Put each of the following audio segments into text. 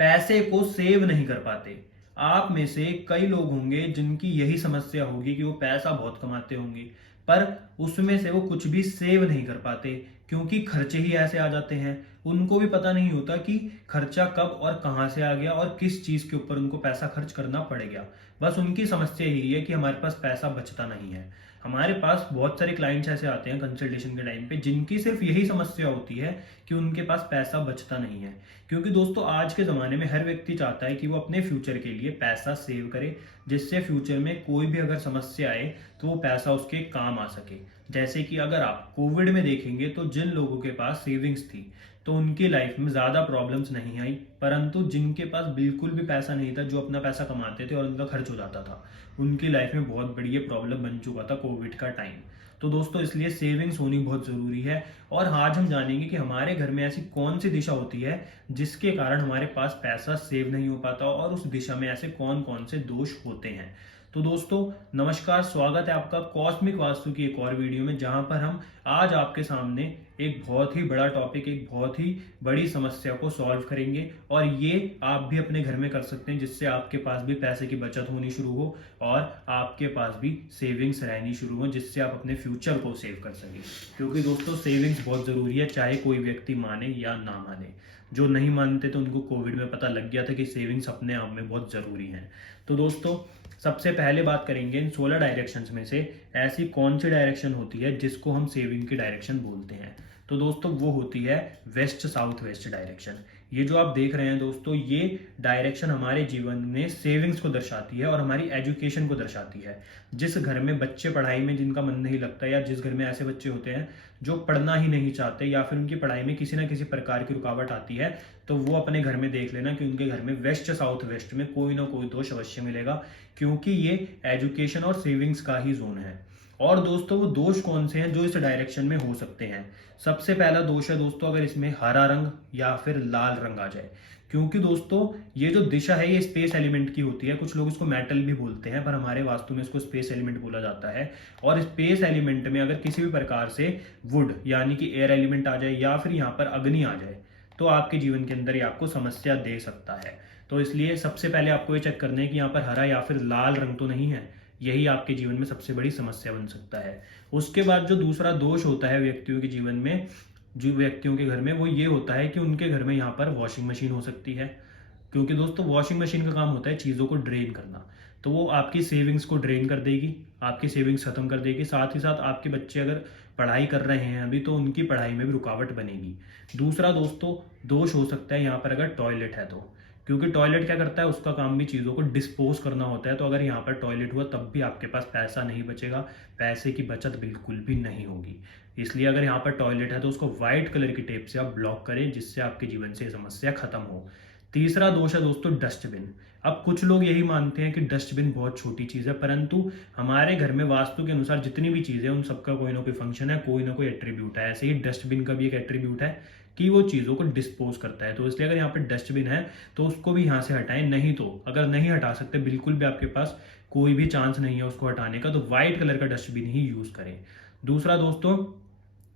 पैसे को सेव नहीं कर पाते। आप में से कई लोग होंगे जिनकी यही समस्या होगी कि वो पैसा बहुत कमाते होंगे, पर उसमें से वो कुछ भी सेव नहीं कर पाते, क्योंकि खर्चे ही ऐसे आ जाते हैं। उनको भी पता नहीं होता कि खर्चा कब और कहां से आ गया और किस चीज के ऊपर उनको पैसा खर्च करना पड़ गया। बस उनकी समस्या यही है कि हमारे पास पैसा बचता नहीं है। हमारे पास बहुत सारे क्लाइंट्स ऐसे आते हैं कंसल्टेशन के टाइम पे, जिनकी सिर्फ यही समस्या होती है कि उनके पास पैसा बचता नहीं है। क्योंकि दोस्तों, आज के ज़माने में हर व्यक्ति चाहता है कि वो अपने फ्यूचर के लिए पैसा सेव करे, जिससे फ्यूचर में कोई भी अगर समस्या आए तो वो पैसा उसके काम आ सके। जैसे कि अगर आप कोविड में देखेंगे तो जिन लोगों के पास सेविंग्स थी तो उनकी लाइफ में ज़्यादा प्रॉब्लम्स नहीं आई, परंतु जिनके पास बिल्कुल भी पैसा नहीं था, जो अपना पैसा कमाते थे और उनका खर्च हो जाता था, उनकी लाइफ में बहुत बड़ी ये प्रॉब्लम बन चुका था कोविड का टाइम। तो दोस्तों, इसलिए सेविंग्स होनी बहुत ज़रूरी है। और आज हम जानेंगे कि हमारे घर में ऐसी कौन सी दिशा होती है जिसके कारण हमारे पास पैसा सेव नहीं हो पाता, और उस दिशा में ऐसे कौन कौन से दोष होते हैं। तो दोस्तों, नमस्कार, स्वागत है आपका कॉस्मिक वास्तु की एक और वीडियो में, जहां पर हम आज आपके सामने एक बहुत ही बड़ा टॉपिक, एक बहुत ही बड़ी समस्या को सॉल्व करेंगे। और ये आप भी अपने घर में कर सकते हैं, जिससे आपके पास भी पैसे की बचत होनी शुरू हो और आपके पास भी सेविंग्स रहनी शुरू हो, जिससे आप अपने फ्यूचर को सेव कर सकें। क्योंकि दोस्तों, सेविंग्स बहुत ज़रूरी है, चाहे कोई व्यक्ति माने या ना माने। जो नहीं मानते तो उनको कोविड में पता लग गया था कि सेविंग्स अपने आप में बहुत ज़रूरी हैं। तो दोस्तों, सबसे पहले बात करेंगे इन 16 डायरेक्शंस में से ऐसी कौन सी डायरेक्शन होती है जिसको हम सेविंग की डायरेक्शन बोलते हैं। तो दोस्तों, वो होती है वेस्ट साउथ वेस्ट डायरेक्शन। ये जो आप देख रहे हैं दोस्तों, ये डायरेक्शन हमारे जीवन में सेविंग्स को दर्शाती है और हमारी एजुकेशन को दर्शाती है। जिस घर में बच्चे पढ़ाई में जिनका मन नहीं लगता, या जिस घर में ऐसे बच्चे होते हैं जो पढ़ना ही नहीं चाहते, या फिर उनकी पढ़ाई में किसी ना किसी प्रकार की रुकावट आती है, तो वो अपने घर में देख लेना कि उनके घर में वेस्ट साउथ वेस्ट में कोई ना कोई दोष अवश्य मिलेगा, क्योंकि ये एजुकेशन और सेविंग्स का ही जोन है। और दोस्तों, वो दोष कौन से हैं जो इस डायरेक्शन में हो सकते हैं। सबसे पहला दोष है दोस्तों, अगर इसमें हरा रंग या फिर लाल रंग आ जाए। क्योंकि दोस्तों, ये जो दिशा है ये स्पेस एलिमेंट की होती है। कुछ लोग इसको मेटल भी बोलते हैं, पर हमारे वास्तु में इसको स्पेस एलिमेंट बोला जाता है। और स्पेस एलिमेंट में अगर किसी भी प्रकार से वुड यानी कि एयर एलिमेंट आ जाए, या फिर यहाँ पर अग्नि आ जाए, तो आपके जीवन के अंदर ये आपको समस्या दे सकता है। तो इसलिए सबसे पहले आपको ये चेक करना है कि यहाँ पर हरा या फिर लाल रंग तो नहीं है। यही आपके जीवन में सबसे बड़ी समस्या बन सकता है। उसके बाद जो दूसरा दोष होता है व्यक्तियों के जीवन में, जो व्यक्तियों के घर में, वो ये होता है कि उनके घर में यहाँ पर वॉशिंग मशीन हो सकती है। क्योंकि दोस्तों, वॉशिंग मशीन का काम होता है चीज़ों को ड्रेन करना। तो वो आपकी सेविंग्स को ड्रेन कर देगी, आपकी सेविंग्स खत्म कर देगी। साथ ही साथ आपके बच्चे अगर पढ़ाई कर रहे हैं अभी, तो उनकी पढ़ाई में भी रुकावट बनेगी। दूसरा दोस्तों दोष हो सकता है यहाँ पर अगर टॉयलेट है तो, क्योंकि टॉयलेट क्या करता है, उसका काम भी चीज़ों को डिस्पोज करना होता है। तो अगर यहाँ पर टॉयलेट हुआ तब भी आपके पास पैसा नहीं बचेगा, पैसे की बचत बिल्कुल भी नहीं होगी। इसलिए अगर यहाँ पर टॉयलेट है तो उसको व्हाइट कलर की टेप से आप ब्लॉक करें, जिससे आपके जीवन से समस्या खत्म हो। तीसरा दोष है दोस्तों डस्टबिन। अब कुछ लोग यही मानते हैं कि डस्टबिन बहुत छोटी चीज़ है, परंतु हमारे घर में वास्तु के अनुसार जितनी भी चीज़ें, उन सबका कोई ना कोई फंक्शन है, कोई ना कोई एट्रीब्यूट है। ऐसे ही डस्टबिन का भी एक एट्रीब्यूट है कि वो चीज़ों को डिस्पोज करता है। तो इसलिए अगर यहाँ पर डस्टबिन है तो उसको भी यहाँ से हटाएं। नहीं तो अगर नहीं हटा सकते, बिल्कुल भी आपके पास कोई भी चांस नहीं है उसको हटाने का, तो व्हाइट कलर का डस्टबिन ही यूज़ करें। दूसरा दोस्तों,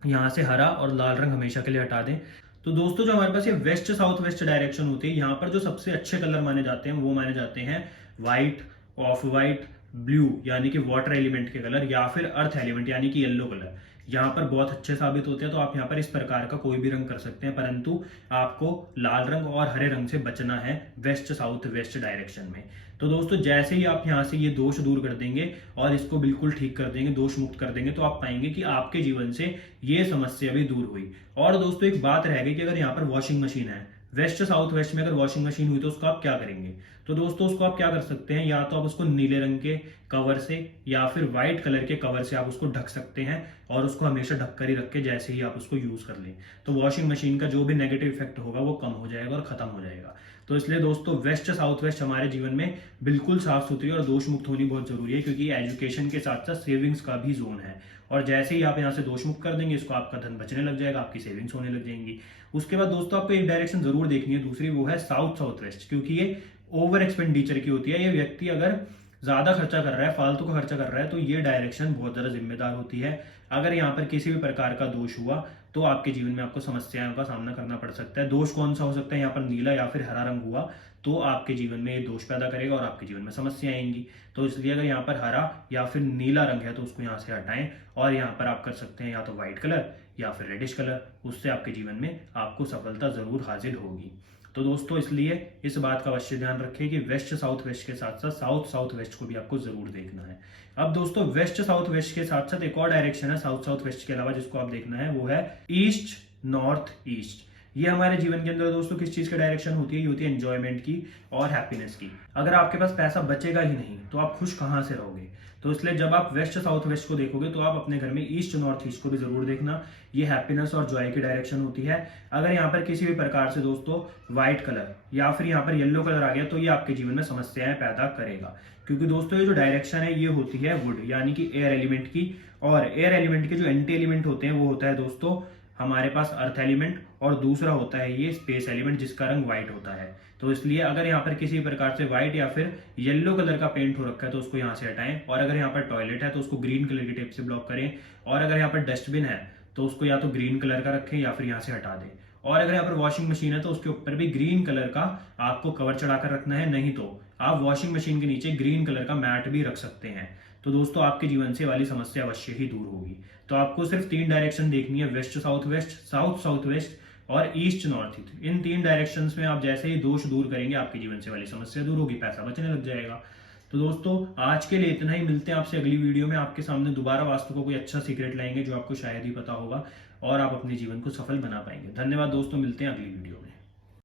यहाँ से हरा और लाल रंग हमेशा के लिए हटा दें। तो दोस्तों, जो हमारे पास ये वेस्ट साउथ वेस्ट डायरेक्शन होती है, यहाँ पर जो सबसे अच्छे कलर माने जाते हैं वो माने जाते हैं व्हाइट, ऑफ व्हाइट, ब्लू यानी कि वाटर एलिमेंट के कलर, या फिर अर्थ एलिमेंट यानी कि येलो कलर। यहाँ पर बहुत अच्छे साबित होते हैं। तो आप यहाँ पर इस प्रकार का कोई भी रंग कर सकते हैं, परंतु आपको लाल रंग और हरे रंग से बचना है वेस्ट साउथ वेस्ट डायरेक्शन में। तो दोस्तों, जैसे ही आप यहाँ से ये दोष दूर कर देंगे और इसको बिल्कुल ठीक कर देंगे, दोष मुक्त कर देंगे, तो आप पाएंगे कि आपके जीवन से ये समस्या भी दूर हुई। और दोस्तों, एक बात रह गई कि अगर यहाँ पर वॉशिंग मशीन है, वेस्ट साउथ वेस्ट में अगर वॉशिंग मशीन हुई, तो उसको आप क्या करेंगे। तो दोस्तों, उसको आप क्या कर सकते हैं, या तो आप उसको नीले रंग के कवर से या फिर व्हाइट कलर के कवर से आप उसको ढक सकते हैं, और उसको हमेशा ढक कर ही रख के जैसे ही आप उसको यूज कर लें, तो वॉशिंग मशीन का जो भी नेगेटिव इफेक्ट होगा वो कम हो जाएगा और खत्म हो जाएगा। तो इसलिए दोस्तों, वेस्ट साउथ वेस्ट हमारे जीवन में बिल्कुल साफ सुथरी और दोष मुक्त होनी बहुत जरूरी है, क्योंकि एजुकेशन के साथ साथ सेविंग्स का भी जोन है। और जैसे ही आप यहाँ से दोष मुक्त कर देंगे, इसको आपका धन बचने लग जाएगा, आपकी सेविंग्स होने लग जाएंगी। उसके बाद दोस्तों, आपको एक डायरेक्शन जरूर देखनी है दूसरी, वो है साउथ साउथ वेस्ट, क्योंकि ये ओवर एक्सपेंडिचर की होती है। ये व्यक्ति अगर ज्यादा खर्चा कर रहा है, फालतू का खर्चा कर रहा है, तो ये डायरेक्शन बहुत ज्यादा जिम्मेदार होती है। अगर यहाँ पर किसी भी प्रकार का दोष हुआ तो आपके जीवन में आपको समस्याओं का सामना करना पड़ सकता है। दोष कौन सा हो सकता है, यहाँ पर नीला या फिर हरा रंग हुआ तो आपके जीवन में ये दोष पैदा करेगा और आपके जीवन में समस्या आएंगी। तो इसलिए अगर यहाँ पर हरा या फिर नीला रंग है तो उसको यहाँ से हटाएं, और यहाँ पर आप कर सकते हैं या तो व्हाइट कलर या फिर रेडिश कलर। उससे आपके जीवन में आपको सफलता जरूर हासिल होगी। तो दोस्तों इसलिए इस बात का अवश्य ध्यान रखें कि वेस्ट साउथ वेस्ट के साथ साथ साउथ साउथ वेस्ट को भी आपको जरूर देखना है। अब दोस्तों वेस्ट साउथ वेस्ट के साथ साथ एक और डायरेक्शन है साउथ साउथ वेस्ट के अलावा जिसको आप देखना है, वो है ईस्ट नॉर्थ ईस्ट। ये हमारे जीवन के अंदर दोस्तों किस चीज का डायरेक्शन होती है, ये होती है एंजॉयमेंट की और हैप्पीनेस की। अगर आपके पास पैसा बचेगा ही नहीं तो आप खुश कहां से रहोगे। तो इसलिए जब आप वेस्ट साउथ वेस्ट को देखोगे तो आप अपने घर में ईस्ट नॉर्थ ईस्ट को भी जरूर देखना। ये हैप्पीनेस और जॉय की डायरेक्शन होती है। अगर यहाँ पर किसी भी प्रकार से दोस्तों व्हाइट कलर या फिर यहाँ पर येलो कलर आ गया तो ये आपके जीवन में समस्याएं पैदा करेगा, क्योंकि दोस्तों ये जो डायरेक्शन है ये होती है वुड यानी कि एयर एलिमेंट की। और एयर एलिमेंट के जो एंटी एलिमेंट होते हैं वो होता है दोस्तों हमारे पास अर्थ एलिमेंट, और दूसरा होता है ये स्पेस एलिमेंट जिसका रंग व्हाइट होता है। तो इसलिए अगर यहाँ पर किसी प्रकार से व्हाइट या फिर येलो कलर का पेंट हो रखा है तो उसको यहाँ से हटाएं, और अगर यहाँ पर टॉयलेट है तो उसको ग्रीन कलर की टेप से ब्लॉक करें, और अगर यहाँ पर डस्टबिन है तो उसको या तो ग्रीन कलर का रखें या फिर यहाँ से हटा दें, और अगर यहाँ पर वॉशिंग मशीन है तो उसके ऊपर भी ग्रीन कलर का आपको कवर चढ़ाकर रखना है, नहीं तो आप वॉशिंग मशीन के नीचे ग्रीन कलर का मैट भी रख सकते हैं। तो दोस्तों आपके जीवन से वाली समस्या अवश्य ही दूर होगी। तो आपको सिर्फ 3 डायरेक्शन देखनी है, west south west, south south west और ईस्ट नॉर्थ ईस्ट। इन 3 डायरेक्शंस में आप जैसे ही दोष दूर करेंगे आपके जीवन से वाली समस्या दूर होगी, पैसा बचने लग जाएगा। तो दोस्तों आज के लिए इतना ही, मिलते हैं आपसे अगली वीडियो में। आपके सामने दोबारा वास्तु को कोई अच्छा सीक्रेट लाएंगे जो आपको शायद ही पता होगा और आप अपने जीवन को सफल बना पाएंगे। धन्यवाद दोस्तों, मिलते हैं अगली वीडियो में।